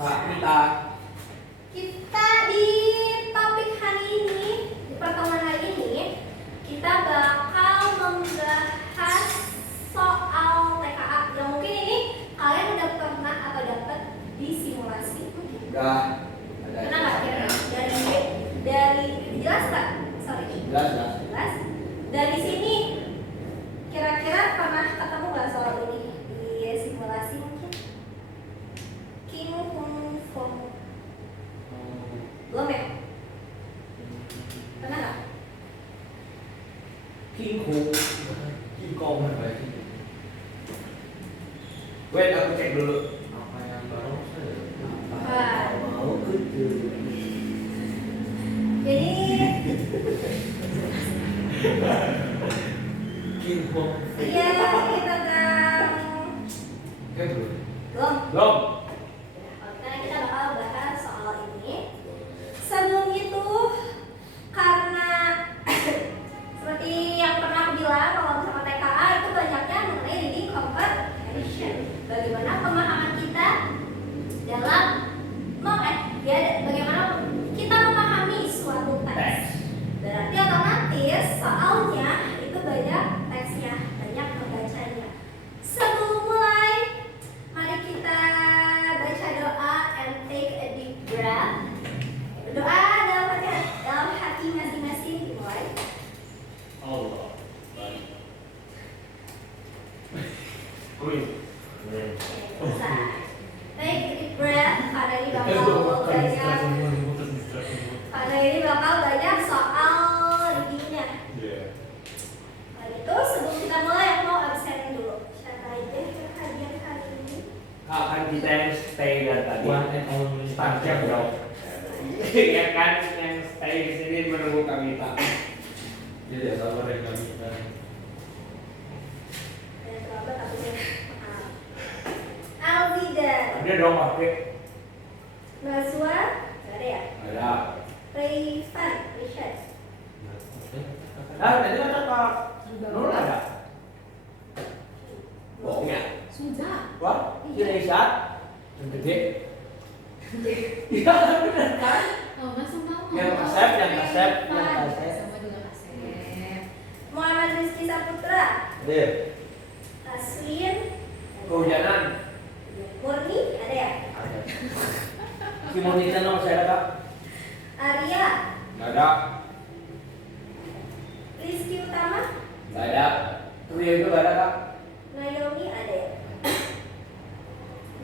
Kak Mita. Kita di topik hari ini, di pertemuan hari ini, kita bakal membahas soal TKA yang mungkin ini kalian udah pernah atau dapat di simulasi. Udah. Pernah nggak kira dari jelas nggak? Sorry. Jelas. Dari sini kira-kira pernah ketemu nggak soal ini di simulasi mungkin? King Kong Fong. Belum ya? Pernah nggak? King Kong apa ya? Wait, aku cek dulu. Apa yang baru? Wah. Jadi King Kong. iya kita tentang belum. Karena kita bakal bahas soal ini. Sebelum itu, karena seperti yang pernah aku bilang kalau bersama TKA itu banyaknya mengenai reading comprehension. Bagaimana pemahaman kita dalam bagaimana kita memahami suatu teks. Berarti otomatis soalnya itu banyak teksnya, banyak membacanya. Sebelum mulai, mari kita baca doa and take a deep breath. Doa dalam hati masing-masing dimulai. Allah. Bisa. Take a deep breath karena ini bakal banyak soal readingnya. Nah, itu sebelum kita mulai aku mau absenin dulu. Siapa aja yang hadir hari ini? Kan kita yang stay dari tadi. Startnya bro. Ya kan yang stay di sini menunggu kami tak. Iya, sabar ya kami. Terlambat aku ya. Alvida. Ada dong pakai. Nazwa. Ada ya? Ada. Rayfan. Richard. Tadi ada Pak Nur ada. Bohong ya? Sudah. Wah, Indonesia yang gede. Iya benar kan? Oh, masuk mau. Yang kasep. Sama juga kasep. Muhammad Rizky Saputra. Iya. Aswin. Kehujanan. Murni ada ya? Ada. Si Monita nomor saya ada. Arya. Nggak ada. Rizky Utama. Nggak ada. Trio itu nggak ada kak. Naomi ada ya?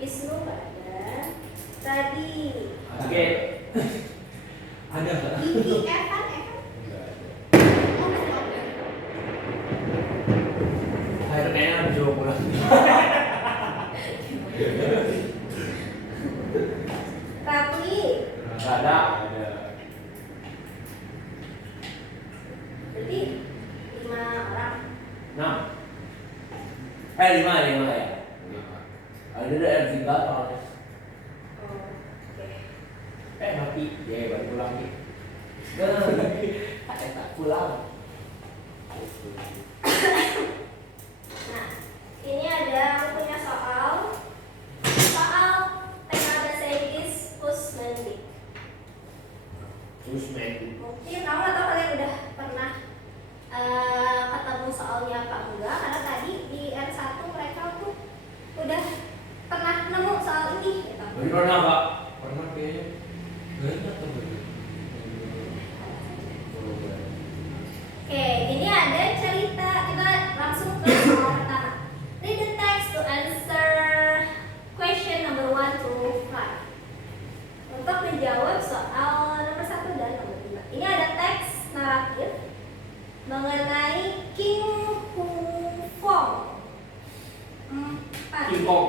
Wisnu nggak ada. Tadi Oke. Ada nggak? Iki Evan. Oh, masih ada. Akhirnya kayaknya harus jauh pulang. Rafli. Nggak ada. Berarti 5 orang. 6. 5 ya. Ada R3 soalnya. Oh, oke. Mati. Ya baru pulang nih. Tak pulang. Nah, ini ada aku punya soal tema bahasa Inggris Usmandik. Terus main. Mungkin kamu atau kalian udah pernah ketemu soalnya apa enggak? Karena tadi di R1 mereka tuh udah pernah nemu soal ini. Gitu. Belum pernah pak. Pernah kayaknya banyak tuh. Oke, ini ada cerita. Kita langsung ke soal pertama. Read the text to answer question number 1 to 5. Untuk menjawab soal nomor 1 dan nomor 5. Ini ada teks naratif mengenai King Kung Fong 4. King Kong.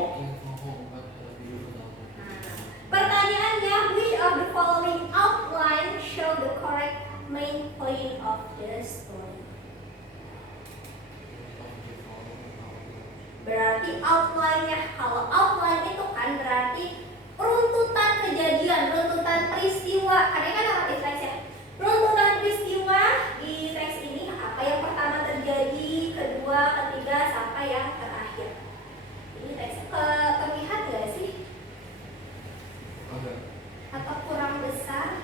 Pertanyaannya, which of the following outline show the correct main point of the story? Berarti outline-nya, kalau outline itu kan berarti runtutan kejadian, runtutan peristiwa. Karena kan naratif teks ya. Runtutan peristiwa di teks ini apa yang pertama terjadi, kedua, ketiga, sampai yang terakhir. Ini teks terlihat nggak sih? Agak. atau kurang besar?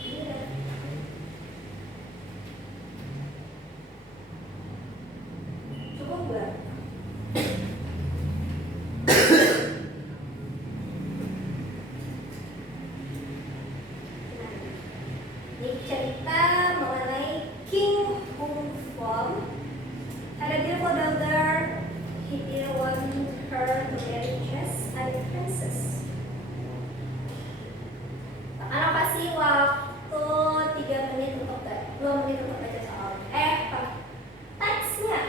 Iya. Cukup nggak? Ini cerita mengenai King Hongfong. Had a beautiful daughter. He didn't want her to marry just a princess. Anak kasih waktu 3 menit untuk 2 menit untuk baca soal. Teksnya.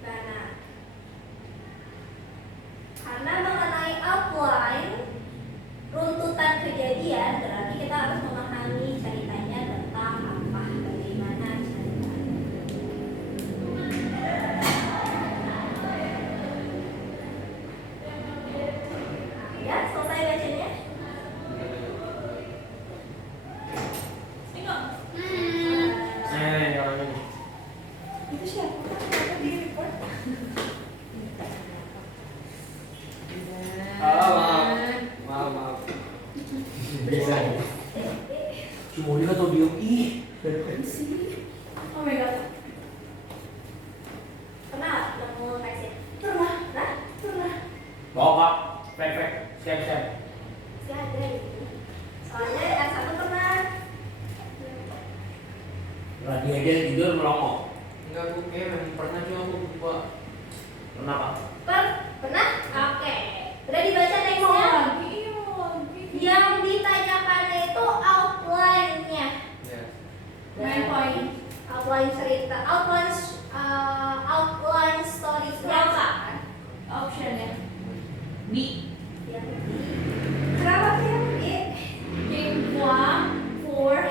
Mana? Karena mengenai outline runtutan kejadian, berarti kita harus memahami ceritanya tentang apa, bagaimana ceritanya. Ya, selesai bacanya? Kalau ini. Itu siapa? Kenapa di report? Maaf. Bisa. Cuma dia atau dia ih. Oh my god. Pernah nemu teksnya? Pernah. Bawa Pak. Siap. Masih ada gitu. Soalnya R1 pernah. Berarti aja jujur melongo. Enggak, aku kayak memang pernah cuma aku lupa. Kenapa? Pernah? Oke. Udah dibaca teksnya? Yang ditanyakan itu outline-nya. Ya. Main point. Outline cerita, outline story Berapa? Optionnya B. Yang kenapa tuh yang B? King Huang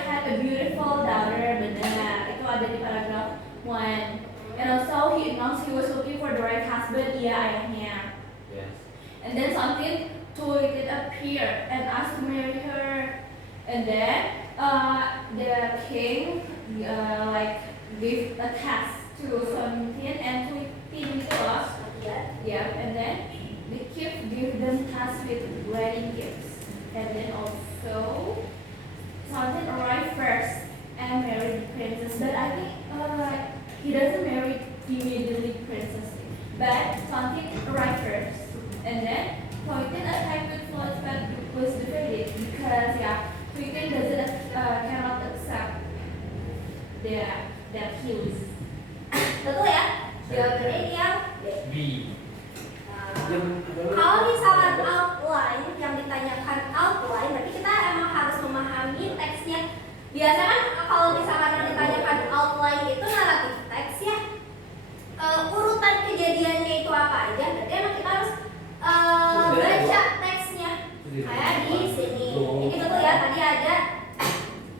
had a beautiful daughter. Benar. Itu ada di paragraf 1. And also he announced he was looking for the right husband. Iya, ayahnya. Yes. And then something tweeted appeared and asked to marry her. And then the king like gave a task to Sun Tin and Tin gitu loh. Yeah, and then the king gave them tasks with wedding gifts. And then also Sun Tin arrived first and married the princess. But I think he doesn't marry immediately princess. But Sun Tin arrived first. And then Toyten attacked with floods but was defeated because Toyten cannot accept that he was. Betul ya? Jawabannya ini yang B. B. Kalau misalkan outline yang ditanyakan outline, berarti kita emang harus memahami teksnya. Biasanya kan kalau misalkan yang ditanyakan outline itu naratif teks ya, urutan kejadiannya itu apa aja. Berarti emang kita harus baca teksnya. Kayak di sini. Ini betul ya. Tadi ada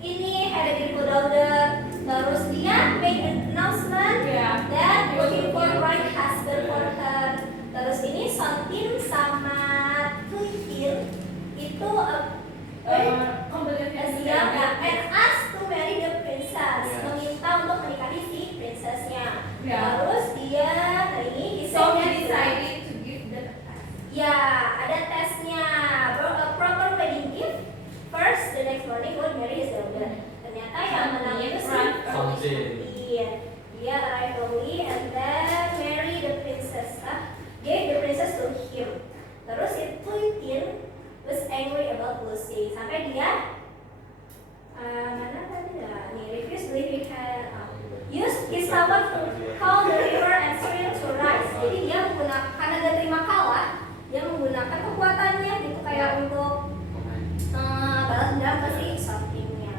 ini had a beautiful daughter. Terus dia made an announcement that looking for right husband for her. Terus ini Sun Tin sama Tuitin itu and asked to marry the princess, meminta untuk menikahi si princessnya. Terus dia hari ini So he decided to give the task. ya ada tesnya, a proper wedding gift. First, the next morning would marry his daughter. Ternyata yang menang itu si Sun Tin. Dia arrived early and then marry the princess. Gave the princess to him. Terus si Tuitin was angry about Lucy. Sampai dia mana tadi ya? Nih, refused to leave he had used his power to call the river and stream to rise. Jadi dia menggunakan, karena dia terima kalah, dia menggunakan kekuatannya gitu kayak untuk balas dendam ke si somethingnya.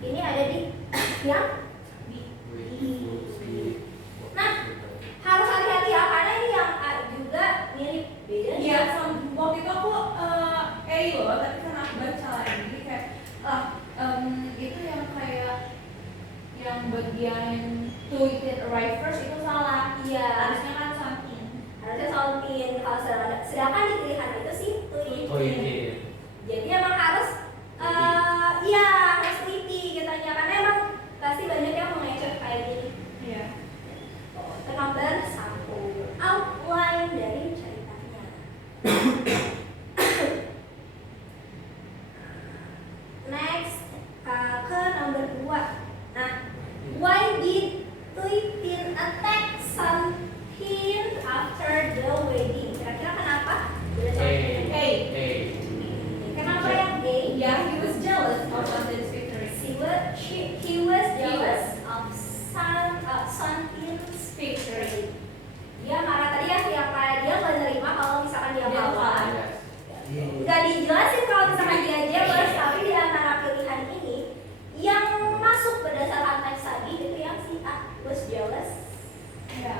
Ini ada di yang nah harus hati-hati ya karena ini yang juga mirip beda. Iya, waktu itu aku loh, tapi kan aku baca lagi kayak itu yang kayak yang bagian tweeted arrive first itu salah. Iya. Harusnya kan something. Harusnya something. Kalau sedangkan di pilihan itu sih tweeted. Jadi emang harus harus teliti gitu aja karena emang pasti banyak yang mengecer kayak gini. Iya. Sun In's victory. Dia marah tadi ya siapa dia nggak nerima kalau misalkan dia kalah. Nggak dijelasin kalau misalkan dia jealous, tapi di antara pilihan ini yang masuk berdasarkan teks tadi itu yang si A was jealous. Ya.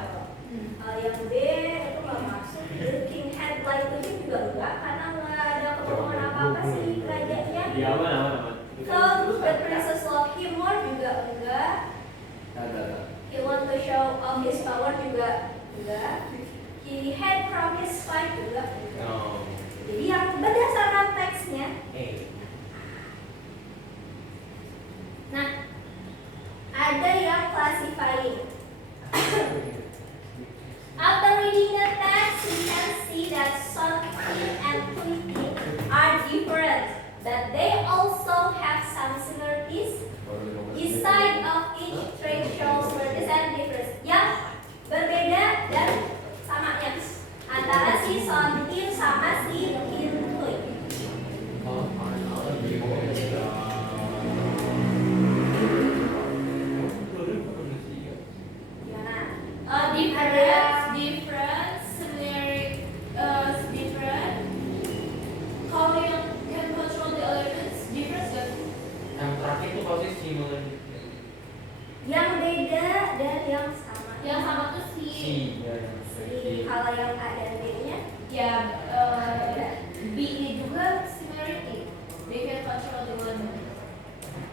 Yang B itu nggak masuk. The king had lied to him juga enggak karena nggak ada kebohongan apa-apa sih rajanya. Iya aman. So the princess loved him more juga enggak. He want to show off his power juga enggak. He had promised fight juga enggak. No. Jadi yang berdasarkan teksnya. Nah, ada yang classifying. After reading the text, we can see that Sun-in and Tui-in are different, but they also have some similarities. Each side of each trait shows similarities and difference. Yang berbeda dan samanya antara si Sun-in sama si In-Tui. Gimana? Different, similarity, different. How you can control the elements, different kan? Yang terakhir tuh pasti similar. Yang beda dan yang sama. Yang sama tuh si, Kalau yang A dan B-nya ya B nya juga similarity. They can control the element.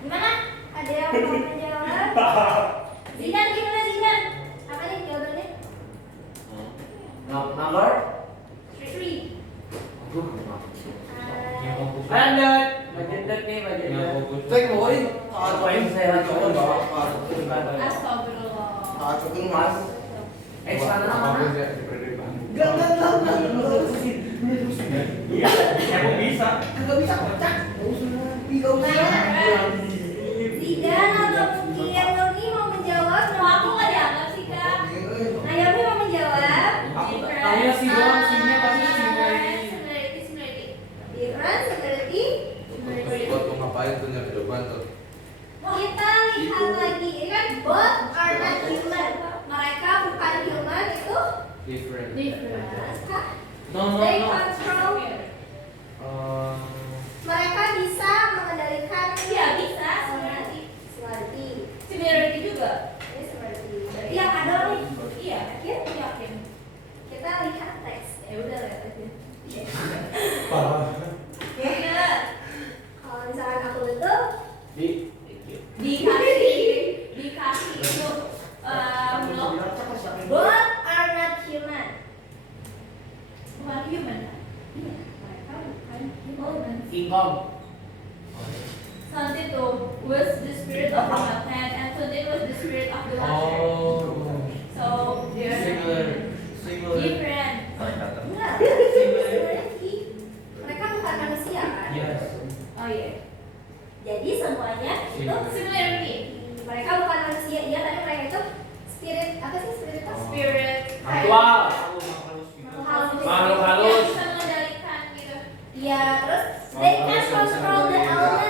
gimana? Ada yang mau menjawab? Zidan gimana Zidan? Apa nih jawabannya? Number? 3. Lanjut. Bagian tet nih, bagian tet. Cek mau ini. Apa yang saya lakukan? Astagfirullah. Cocokin mas. Sana mana? Enggak. Iya, emang bisa. Enggak bisa kocak. Enggak usah. Zidan atau mungkin yang Nurni mau menjawab? Aku nggak dianggap sih kak. Naomi mau menjawab? Taunya sih doang, sihnya pasti similarity. Similarity. Different, seperti Buat mau ngapain tuh nyari jawaban tuh? kita lihat lagi, ini kan both are not human. Mereka bukan human itu Different. Kak? No. They control. Mereka bisa mengendalikan. Iya bisa. Similarity. Similarity. Similarity juga. Ini similarity. Berarti yang ada nih. Iya. Yakin? Yakin. Kita lihat teks. Ya udah lihat aja. Iya. Kalau misalkan aku betul, Dikasih itu blok. both are not human. Bukan human. Iya. Mereka bukan human. Ingkong. Saat itu was the spirit of the Godhead and today was the spirit of the Master. So they're Similar. different. Enggak. Similarity. Mereka bukan manusia kan? Yes. Oh iya. Jadi semuanya itu Similarity. mereka bukan manusia, iya tapi mereka itu spirit apa sih spirit itu? Spirit. Aktual. Makhluk halus. Makhluk halus. Yang bisa mengendalikan gitu. Iya, terus they can control the element